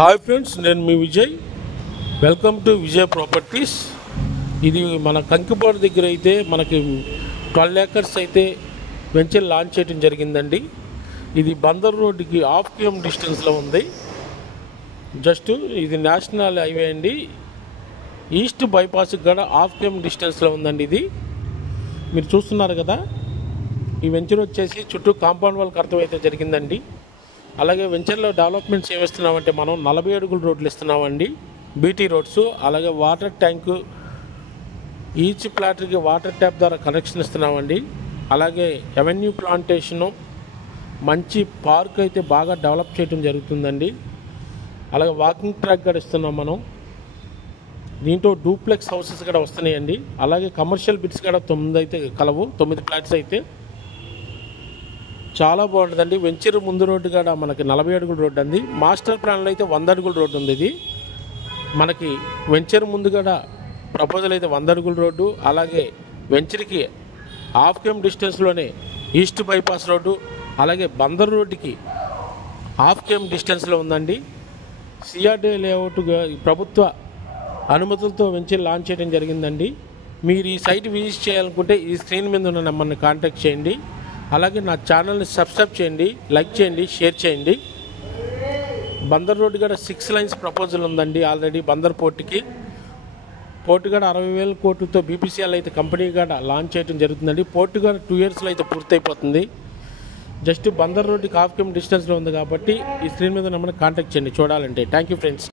Hi friends, నేను మీ Vijay. Welcome to Vijay properties. ఇది మన కంకిపాడు దగ్గర అయితే మనకి 12 acres అయితే వెంచర్ లాంచ్ చేయడం జరిగిందండి. ఇది బందర్ రోడ్డుకి హాఫ్ కిలోమీటర్ డిస్టెన్స్లో ఉంది. జస్ట్ ఇది నేషనల్ హైవే అండి. ఈస్ట్ బైపాస్కి కూడా హాఫ్ కిలోమీటర్ డిస్టెన్స్లో ఉందండి. ఇది మీరు చూస్తున్నారు కదా. ఈ వెంచర్ వచ్చేసి చుట్టూ కాంపౌండ్ వాల్ కడతం అయితే జరిగిందండి. అలాగే వెంచర్లో డెవలప్మెంట్స్ ఏమి ఇస్తున్నామంటే మనం 40 అడుగుల రోడ్లు ఇస్తున్నామండి, బీటీ రోడ్స్. అలాగే వాటర్ ట్యాంకు, ఈచ్ ప్లాట్కి వాటర్ ట్యాప్ ద్వారా కనెక్షన్ ఇస్తున్నామండి. అలాగే అవెన్యూ ప్లాంటేషను, మంచి పార్క్ అయితే బాగా డెవలప్ చేయడం జరుగుతుందండి. అలాగే వాకింగ్ ట్రాక్ కూడా ఇస్తున్నాం మనం. దీంట్లో డూప్లెక్స్ హౌసెస్ కూడా వస్తున్నాయండి. అలాగే కమర్షియల్ బిట్స్ కూడా 9 అయితే కలవు, 9 ఫ్లాట్స్ అయితే చాలా బాగుంటుందండి. వెంచర్ ముందు రోడ్డు కూడా మనకి 40 అడుగుల రోడ్డు అంది. మాస్టర్ ప్లాన్లో అయితే 100 అడుగుల రోడ్డు ఉంది. ఇది మనకి వెంచర్ ముందు కూడా ప్రపోజల్ అయితే 100 అడుగుల రోడ్డు. అలాగే వెంచర్కి హాఫ్ కిలోమీటర్ డిస్టెన్స్లోనే ఈస్ట్ బైపాస్ రోడ్డు, అలాగే బందర్ రోడ్డుకి హాఫ్ కిలోమీటర్ డిస్టెన్స్లో ఉందండి. సిఆర్డీ లేఅవుట్ ప్రభుత్వ అనుమతులతో వెంచర్ లాంచ్ చేయడం జరిగిందండి. మీరు ఈ సైట్ విజిట్ చేయాలనుకుంటే ఈ స్క్రీన్ మీద ఉన్న నెంబర్ని కాంటాక్ట్ చేయండి. అలాగే నా ఛానల్ని సబ్స్క్రైబ్ చేయండి, లైక్ చేయండి, షేర్ చేయండి. బందర్ రోడ్డు కూడా 6 లైన్స్ ప్రపోజల్ ఉందండి ఆల్రెడీ. బందర్ పోర్టుకి కూడా 60,000 కోట్లతో బీపీసీఎల్ అయితే కంపెనీ కూడా లాంచ్ చేయడం జరుగుతుందండి. పోర్టు కూడా 2 yearsలో అయితే పూర్తయిపోతుంది. జస్ట్ బందర్ రోడ్డుకి హాఫ్ కిలోమీటర్ డిస్టెన్స్లో ఉంది కాబట్టి ఈ స్క్రీన్ మీద నెంబర్ని కాంటాక్ట్ చేయండి చూడాలంటే. Thank you friends.